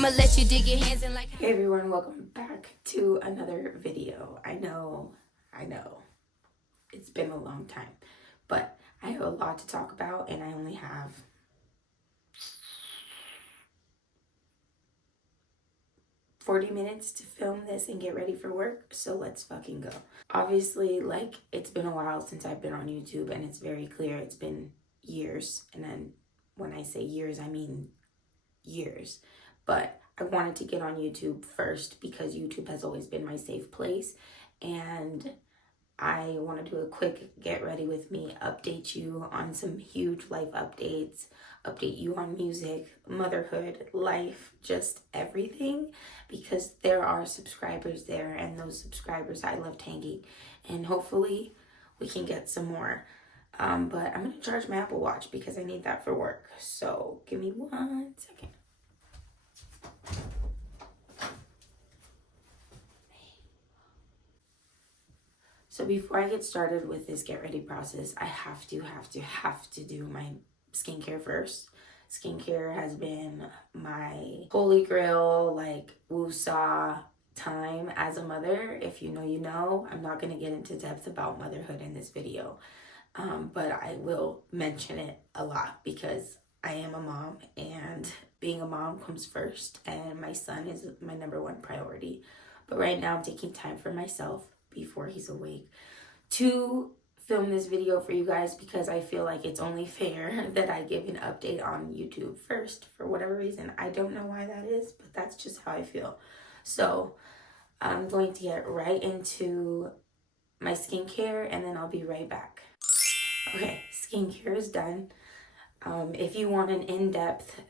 I'ma let you dig your hands in like. Hey everyone, welcome back to another video. I know, it's been a long time, but I have a lot to talk about and I only have 40 minutes to film this and get ready for work, so let's fucking go. Obviously, like, it's been a while since I've been on YouTube and it's very clear it's been years, and then when I say years, I mean years. But I wanted to get on YouTube first because YouTube has always been my safe place, and I want to do a quick get ready with me, update you on some huge life updates, update you on music, motherhood, life, just everything, because there are subscribers there, and those subscribers I love tagging, and hopefully we can get some more. But I'm gonna charge my Apple Watch because I need that for work, so give me 1 second. So before I get started with this get ready process, I have to do my skincare first. Skincare has been my holy grail, like woosah time as a mother. If you know, you know. I'm not going to get into depth about motherhood in this video, but I will mention it a lot because I am a mom, and being a mom comes first, and my son is my #1 priority. But right now I'm taking time for myself before he's awake to film this video for you guys, because I feel like it's only fair that I give an update on YouTube first. For whatever reason, I don't know why that is, but that's just how I feel. So I'm going to get right into my skincare and then I'll be right back. Okay, skincare is done. If you want an in-depth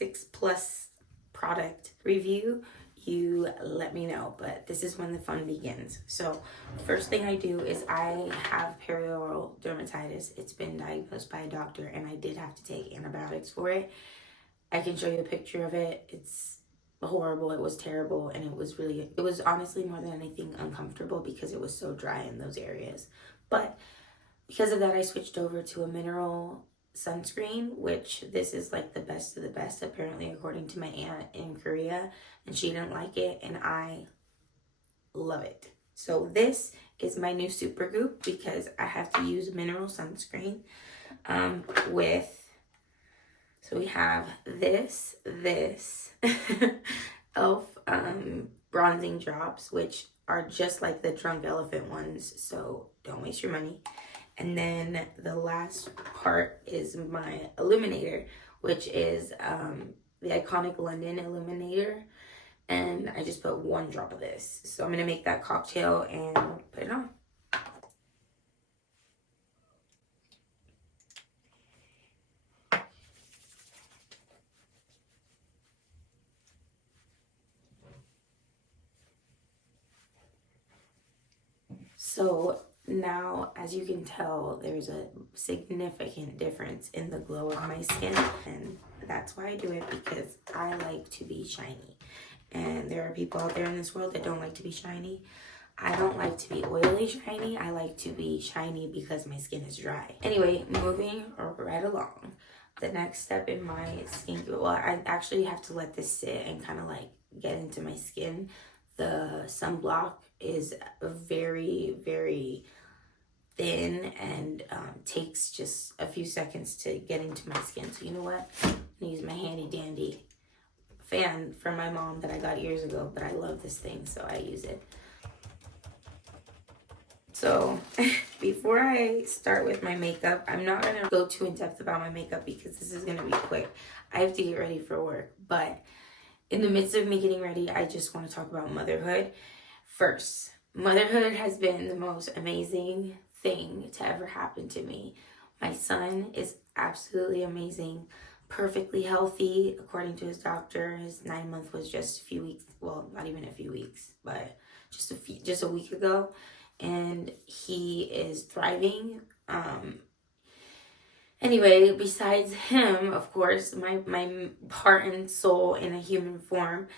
6+ product review, you let me know, but this is when the fun begins. So first thing I do is I have perioral dermatitis. It's been diagnosed by a doctor and I did have to take antibiotics for it. I can show you a picture of it. It's horrible. It was terrible, and it was honestly more than anything uncomfortable because it was so dry in those areas. But because of that, I switched over to a mineral sunscreen, which this is like the best of the best, apparently, according to my aunt in Korea, and she didn't like it, and I love it. So this is my new super goop because I have to use mineral sunscreen so we have this elf bronzing drops, which are just like the Drunk Elephant ones, so don't waste your money. And then the last part is my illuminator, which is the iconic London illuminator. And I just put 1 drop of this. So I'm going to make that cocktail and put it on. So now, as you can tell, there's a significant difference in the glow of my skin, and that's why I do it, because I like to be shiny. And there are people out there in this world that don't like to be shiny. I don't like to be oily shiny. I like to be shiny because my skin is dry. Anyway, moving right along. The next step in my skincare, well, I actually have to let this sit and kind of like get into my skin. The sunblock is very, very thin and takes just a few seconds to get into my skin. So you know what? I'm gonna use my handy dandy fan from my mom that I got years ago, but I love this thing, so I use it. So before I start with my makeup, I'm not gonna go too in depth about my makeup because this is gonna be quick. I have to get ready for work, but in the midst of me getting ready, I just want to talk about motherhood. First, motherhood has been the most amazing thing to ever happen to me. My son is absolutely amazing, perfectly healthy, according to his doctor. His 9-month was just a few weeks, well, not even a few weeks, but just a week ago, and he is thriving. Anyway, besides him, of course, my heart and soul in a human form,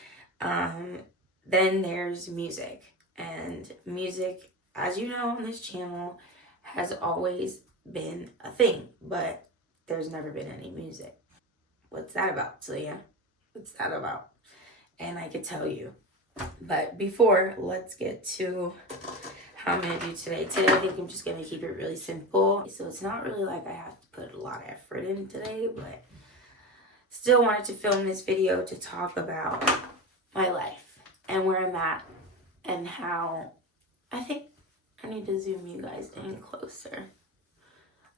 then there's music. And music, as you know on this channel, has always been a thing, but there's never been any music. What's that about? So yeah, What's that about? And I could tell you. But before, let's get to how I'm going to do today. Today, I think I'm just going to keep it really simple. So it's not really like I have to put a lot of effort in today, but still wanted to film this video to talk about my life and where I'm at and how I think I need to zoom you guys in closer.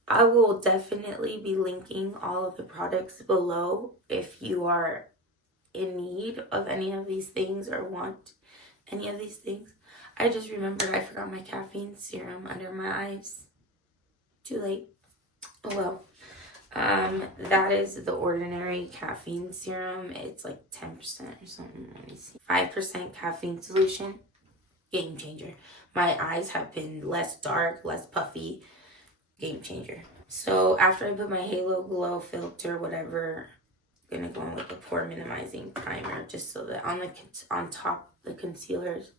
I will definitely be linking all of the products below if you are in need of any of these things or want any of these things. I just remembered I forgot my caffeine serum under my eyes. Too late. Oh well. That is the ordinary caffeine serum. It's like 10% or something. Let me see. 5% caffeine solution. Game changer. My eyes have been less dark, less puffy. Game changer. So after I put my Halo Glow filter, whatever, I'm gonna go in with the pore minimizing primer just so that on top the concealers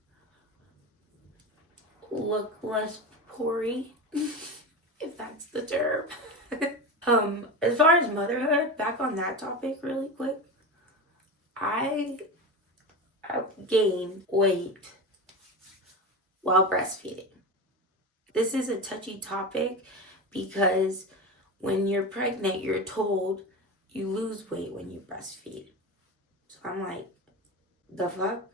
look less pory, if that's the term. As far as motherhood, back on that topic really quick, I gained weight while breastfeeding. This is a touchy topic because when you're pregnant, you're told you lose weight when you breastfeed. So I'm like, the fuck?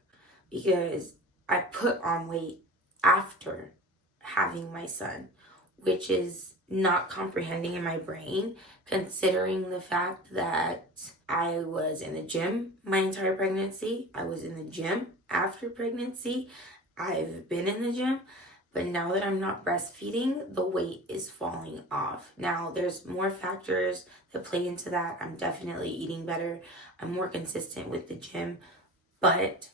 Because I put on weight after having my son, which is not comprehending in my brain, considering the fact that I was in the gym my entire pregnancy. I was in the gym after pregnancy. I've been in the gym. But now that I'm not breastfeeding, the weight is falling off. Now, there's more factors that play into that. I'm definitely eating better. I'm more consistent with the gym. But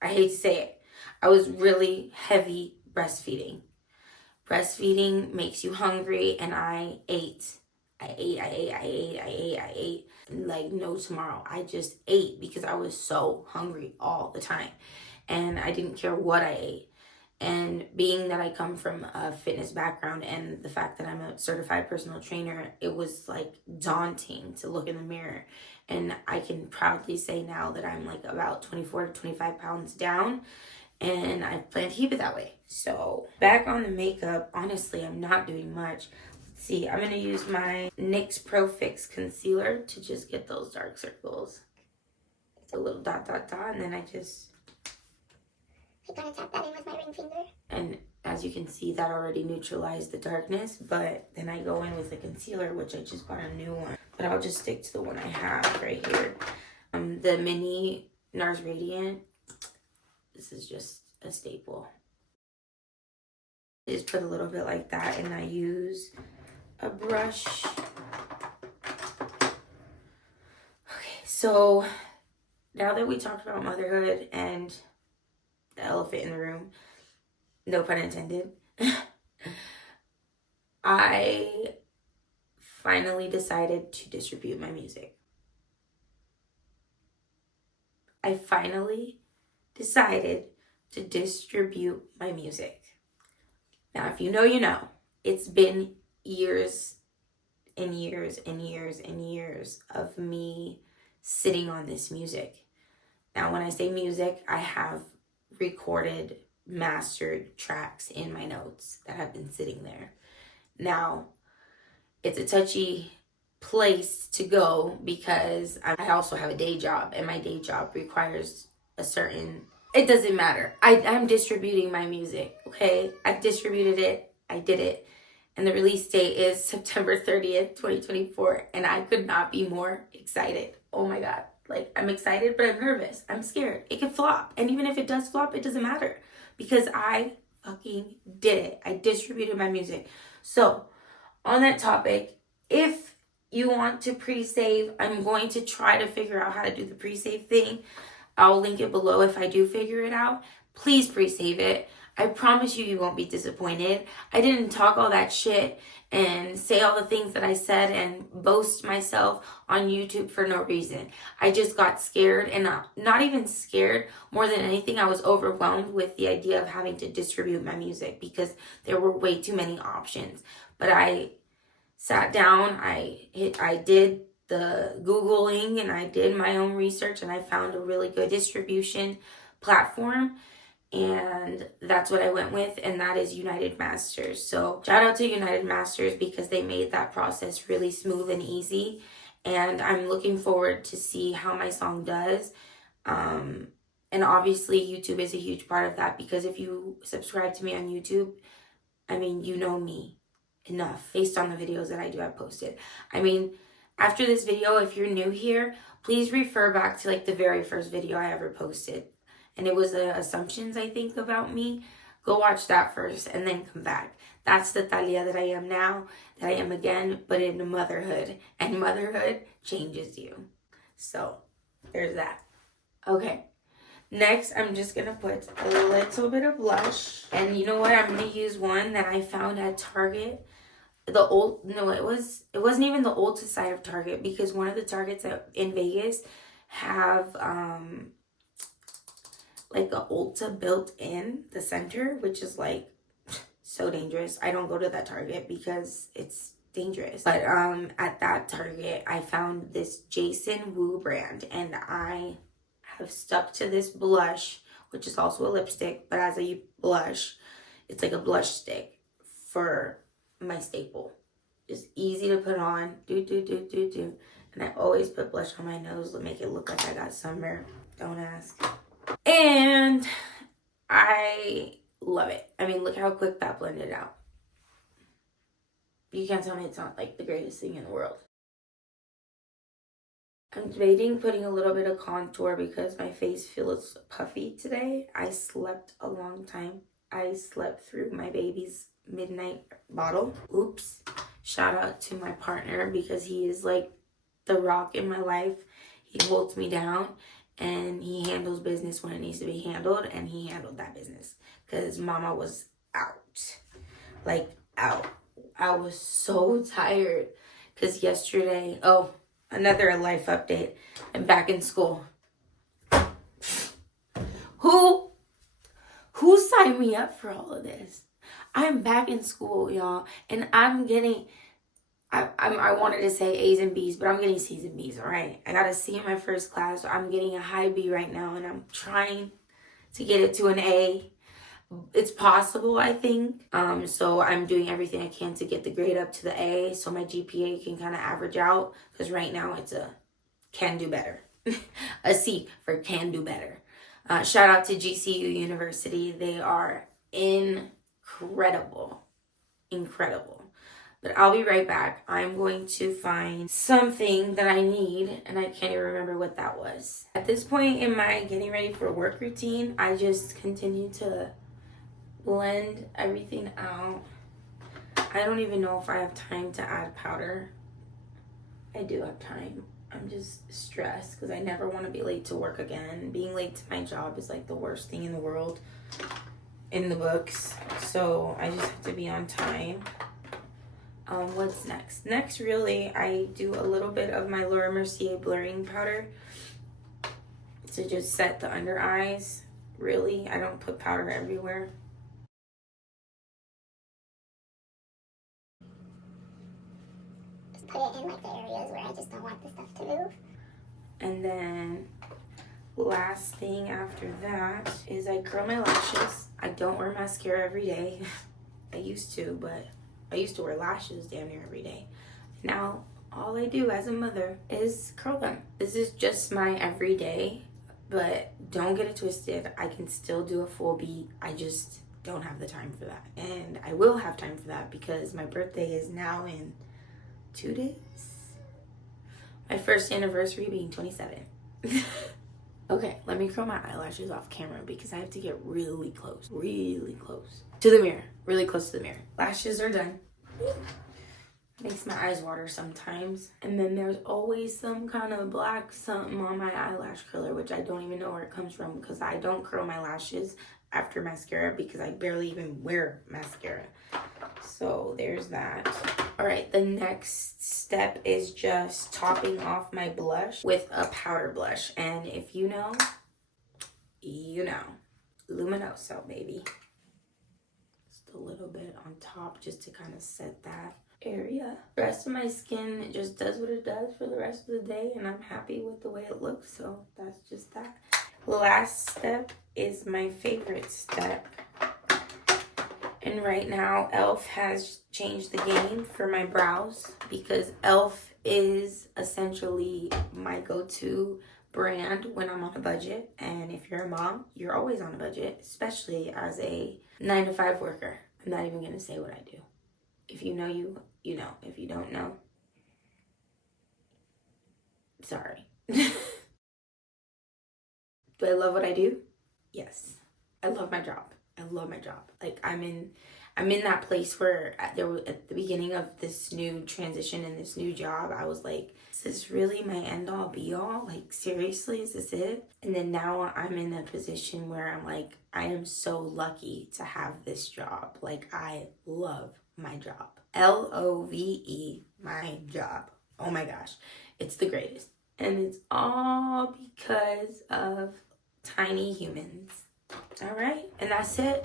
I hate to say it, I was really heavy breastfeeding. Breastfeeding makes you hungry, and I ate like no tomorrow. I just ate because I was so hungry all the time. And I didn't care what I ate. And being that I come from a fitness background and the fact that I'm a certified personal trainer, it was like daunting to look in the mirror. And I can proudly say now that I'm like about 24 to 25 pounds down, and I plan to keep it that way. So back on the makeup, honestly, I'm not doing much. Let's see, I'm going to use my NYX Pro Fix concealer to just get those dark circles. A little dot, and then I just... I'm gonna tap that in with my ring finger. And as you can see, that already neutralized the darkness, but then I go in with a concealer, which I just bought a new one. But I'll just stick to the one I have right here. The mini NARS Radiant. This is just a staple. I just put a little bit like that, and I use a brush. Okay, so now that we talked about motherhood and the elephant in the room, no pun intended, I finally decided to distribute my music. I finally decided to distribute my music. Now, if you know, you know. It's been years and years and years and years of me sitting on this music. Now, when I say music, I have recorded, mastered tracks in my notes that have been sitting there. Now, it's a touchy place to go because I also have a day job, and my day job requires a certain... It doesn't matter. I'm distributing my music, okay? I've distributed it. I did it. And the release date is September 30th, 2024. And I could not be more excited. Oh my God. Like, I'm excited, but I'm nervous. I'm scared. It could flop. And even if it does flop, it doesn't matter. Because I fucking did it. I distributed my music. So, on that topic, if you want to pre-save, I'm going to try to figure out how to do the pre-save thing. I'll link it below if I do figure it out. Please pre-save it. I promise you, you won't be disappointed. I didn't talk all that shit and say all the things that I said and boast myself on YouTube for no reason. I just got scared, and not even scared. More than anything, I was overwhelmed with the idea of having to distribute my music because there were way too many options. But I sat down, I did the Googling and I did my own research and I found a really good distribution platform. And that's what I went with, and that is United Masters. So shout out to United Masters because they made that process really smooth and easy. And I'm looking forward to see how my song does. And obviously YouTube is a huge part of that because if you subscribe to me on YouTube, I mean, you know me enough based on the videos that I have posted. I mean, after this video, if you're new here, please refer back to like the very first video I ever posted. And it was assumptions, I think, about me. Go watch that first and then come back. That's the Talia that I am now, that I am again, but in motherhood. And motherhood changes you. So, there's that. Okay. Next, I'm just going to put a little bit of blush. And you know what? I'm going to use one that I found at Target. It wasn't even the Ulta side of Target because one of the Targets in Vegas have like a Ulta built in the center, which is like so dangerous. I don't go to that Target because it's dangerous. But at that Target, I found this Jason Wu brand, and I have stuck to this blush, which is also a lipstick, but as a blush, it's like a blush stick for my staple. Just easy to put on. And I always put blush on my nose to make it look like I got sunburn. Don't ask. And I love it. I mean, look how quick that blended out. You can't tell me it's not like the greatest thing in the world. I'm debating putting a little bit of contour because my face feels puffy today. I slept a long time. I slept through my baby's midnight bottle. Oops. Shout out to my partner because he is like the rock in my life. He holds me down. And he handles business when it needs to be handled. And he handled that business. Because mama was out. Like, out. I was so tired. Because yesterday... Oh, another life update. I'm back in school. Who signed me up for all of this? I'm back in school, y'all. And I'm getting... I wanted to say A's and B's, but I'm getting C's and B's, all right? I got a C in my first class. So I'm getting a high B right now, and I'm trying to get it to an A. It's possible, I think. So I'm doing everything I can to get the grade up to the A so my GPA can kind of average out, because right now it's a can do better. A C for can do better. Shout out to GCU University. They are incredible. Incredible. But I'll be right back. I'm going to find something that I need, and I can't even remember what that was. At this point in my getting ready for work routine, I just continue to blend everything out. I don't even know if I have time to add powder. I do have time. I'm just stressed because I never want to be late to work again. Being late to my job is like the worst thing in the world in the books. So I just have to be on time. What's next? Next, really, I do a little bit of my Laura Mercier blurring powder to just set the under eyes. Really, I don't put powder everywhere. Just put it in like the areas where I just don't want the stuff to move. And then last thing after that is I curl my lashes. I don't wear mascara every day. I used to, but I used to wear lashes damn near every day. Now, all I do as a mother is curl them. This is just my everyday, but don't get it twisted. I can still do a full beat. I just don't have the time for that. And I will have time for that because my birthday is now in 2 days. My first anniversary being 27. Okay, let me curl my eyelashes off camera because I have to get really close to the mirror. Really close to the mirror. Lashes are done. Makes my eyes water sometimes. And then there's always some kind of black something on my eyelash curler, which I don't even know where it comes from because I don't curl my lashes after mascara because I barely even wear mascara. So there's that. All right, the next step is just topping off my blush with a powder blush. And if you know, you know. Luminoso, baby. a little bit on top just to kind of set that area. The rest of my skin just does what it does for the rest of the day, and I'm happy with the way it looks, so that's just that. Last step is my favorite step. And right now, e.l.f. has changed the game for my brows because e.l.f. is essentially my go-to brand when I'm on a budget. And if you're a mom, you're always on a budget, especially as a 9-to-5 worker. I'm not even going to say what I do. If you know, you know. If you don't know, sorry. Do I love what I do? Yes. I love my job. I love my job. Like I'm in that place where at the beginning of this new transition and this new job, I was like, is this really my end all be all? Like seriously, is this it? And then now I'm in a position where I'm like, I am so lucky to have this job. Like I love my job. LOVE, my job. Oh my gosh, it's the greatest. And it's all because of tiny humans. All right, and that's it.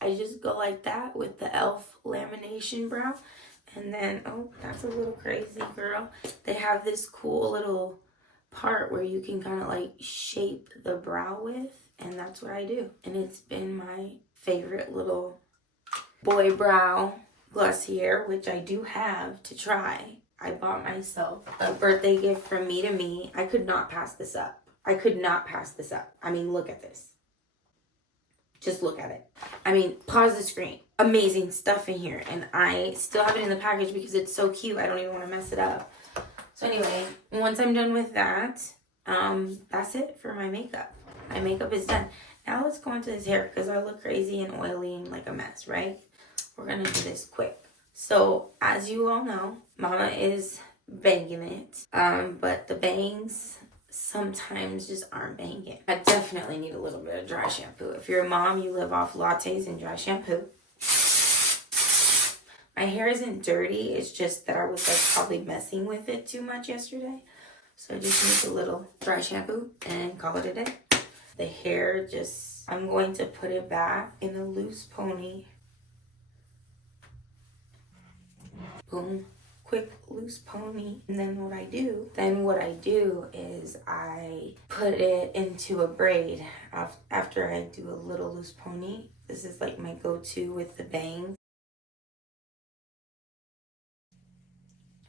I just go like that with the e.l.f. lamination brow. And then, oh, that's a little crazy, girl. They have this cool little part where you can kind of like shape the brow with, and that's what I do. And it's been my favorite little boy brow glossier, which I do have to try. I bought myself a birthday gift from me to me. I could not pass this up. I could not pass this up. I mean, look at this. Just look at it. I mean, pause the screen. Amazing stuff in here. And I still have it in the package because it's so cute. I don't even want to mess it up. So anyway, once I'm done with that, that's it for my makeup. My makeup is done. Now let's go into this hair because I look crazy and oily and like a mess, right? We're going to do this quick. So as you all know, Mama is banging it. But the bangs sometimes just aren't banging. I definitely need a little bit of dry shampoo. If you're a mom, you live off lattes and dry shampoo. My hair isn't dirty. It's just that I was like probably messing with it too much yesterday. So I just need a little dry shampoo and call it a day. The hair just, I'm going to put it back in a loose pony. Boom. Quick loose pony. And then what I do is I put it into a braid after I do a little loose pony. This is like my go-to with the bangs.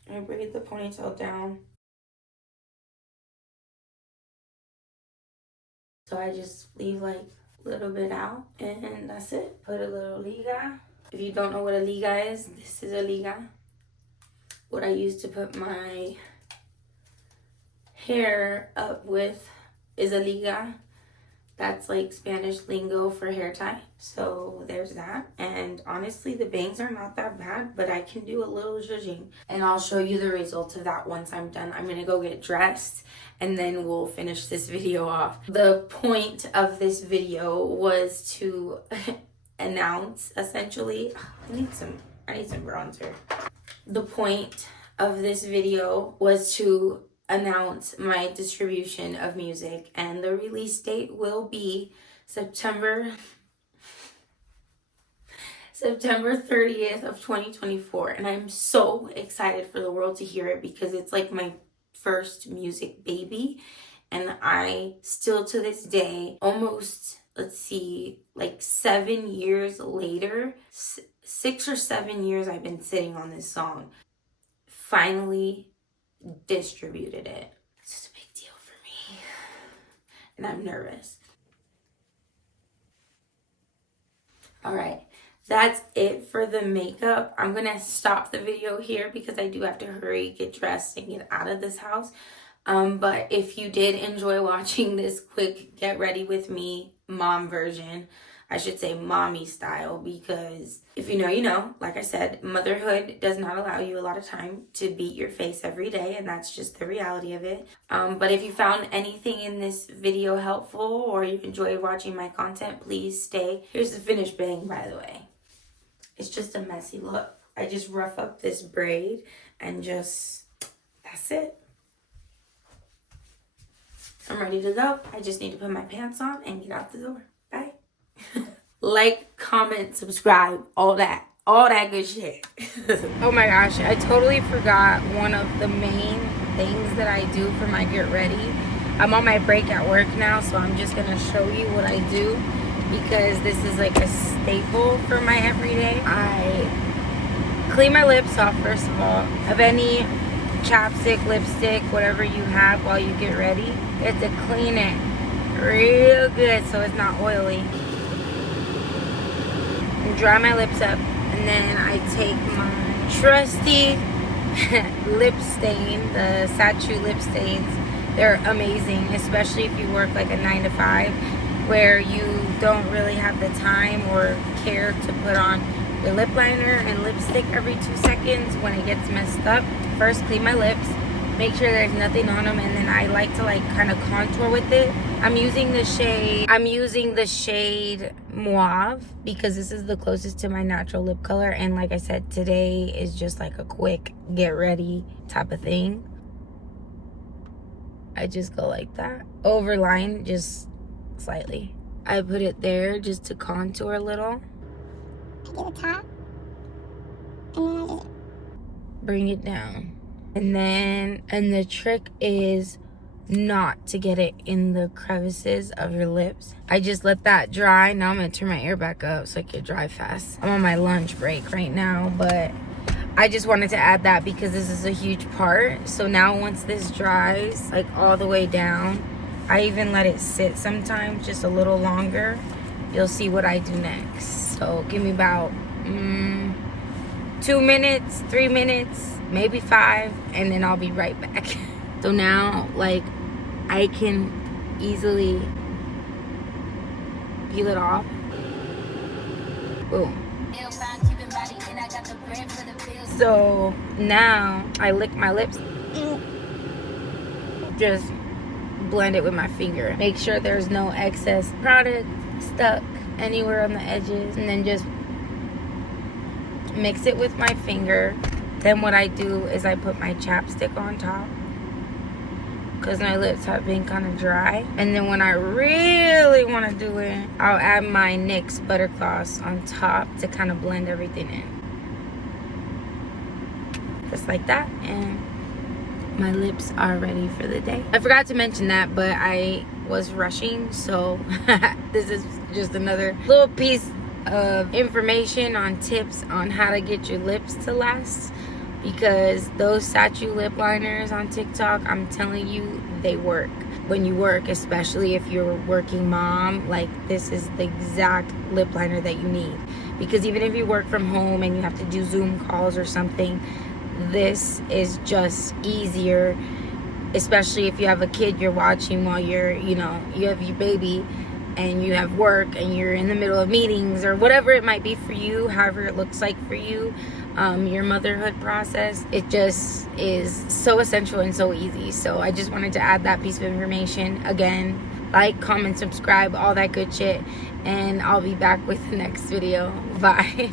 I braid the ponytail down. So I just leave like a little bit out and that's it. Put a little liga. If you don't know what a liga is, this is a liga. What I use to put my hair up with is a liga. That's like Spanish lingo for hair tie. So there's that. And honestly, the bangs are not that bad, but I can do a little zhuzhing. And I'll show you the results of that once I'm done. I'm gonna go get dressed and then we'll finish this video off. The point of this video was to announce, essentially, I need some bronzer. The point of this video was to announce my distribution of music, and the release date will be September 30th of 2024, and I'm so excited for the world to hear it because it's like my first music baby, and I still to this day, almost, let's see, like 7 years later, 6 or 7 years I've been sitting on this song, finally distributed it. It's just a big deal for me, and I'm nervous. All right, that's it for the makeup. I'm gonna stop the video here because I do have to hurry, get dressed, and get out of this house. But if you did enjoy watching this quick get ready with me mom version, I should say mommy style, because if you know, you know. Like I said, motherhood does not allow you a lot of time to beat your face every day, and that's just the reality of it. But if you found anything in this video helpful or you enjoyed watching my content, please stay. Here's the finished bang, by the way. It's just a messy look. I just rough up this braid and just, that's it. I'm ready to go. I just need to put my pants on and get out the door. Bye. Like, comment, subscribe, all that good shit. Oh my gosh, I totally forgot one of the main things that I do for my get ready. I'm on my break at work now, so I'm just gonna show you what I do because this is like a staple for my everyday. I clean my lips off first of all of any chapstick, lipstick, whatever you have while you get ready. You have to clean it real good so it's not oily. And dry my lips up, and then I take my trusty lip stain, the Sachu lip stains. They're amazing, especially if you work like a 9 to 5 where you don't really have the time or care to put on your lip liner and lipstick every 2 seconds when it gets messed up. First, clean my lips, make sure there's nothing on them, and then I like to like kind of contour with it. I'm using the shade Mauve because this is the closest to my natural lip color, and like I said, today is just like a quick get ready type of thing. I just go like that, overline just slightly. I put it there just to contour a little. I do the top, and then I just Bring it down. And the trick is not to get it in the crevices of your lips. I just let that dry. Now I'm gonna turn my air back up so I can dry fast. I'm on my lunch break right now, but I just wanted to add that because this is a huge part. So now once this dries like all the way down, I even let it sit sometimes just a little longer. You'll see what I do next. So give me about 2 minutes, 3 minutes, maybe 5, and then I'll be right back. So now, like, I can easily peel it off. Boom. So now I lick my lips. Just blend it with my finger. Make sure there's no excess product stuck anywhere on the edges, and then just mix it with my finger. Then what I do is I put my chapstick on top because my lips have been kind of dry. And then when I really want to do it, I'll add my NYX butter gloss on top to kind of blend everything in. Just like that, and my lips are ready for the day. I forgot to mention that, but I was rushing, so this is just another little piece of information on tips on how to get your lips to last, because those Sachu lip liners on TikTok, I'm telling you, they work. When you work, especially if you're a working mom, like, this is the exact lip liner that you need. Because even if you work from home and you have to do Zoom calls or something, this is just easier, especially if you have a kid you're watching while you're, you have your baby and you have work and you're in the middle of meetings or whatever it might be for you, however it looks like for you, your motherhood process. It just is so essential and so easy. So I just wanted to add that piece of information. Again, like, comment, subscribe, all that good shit, and I'll be back with the next video. Bye.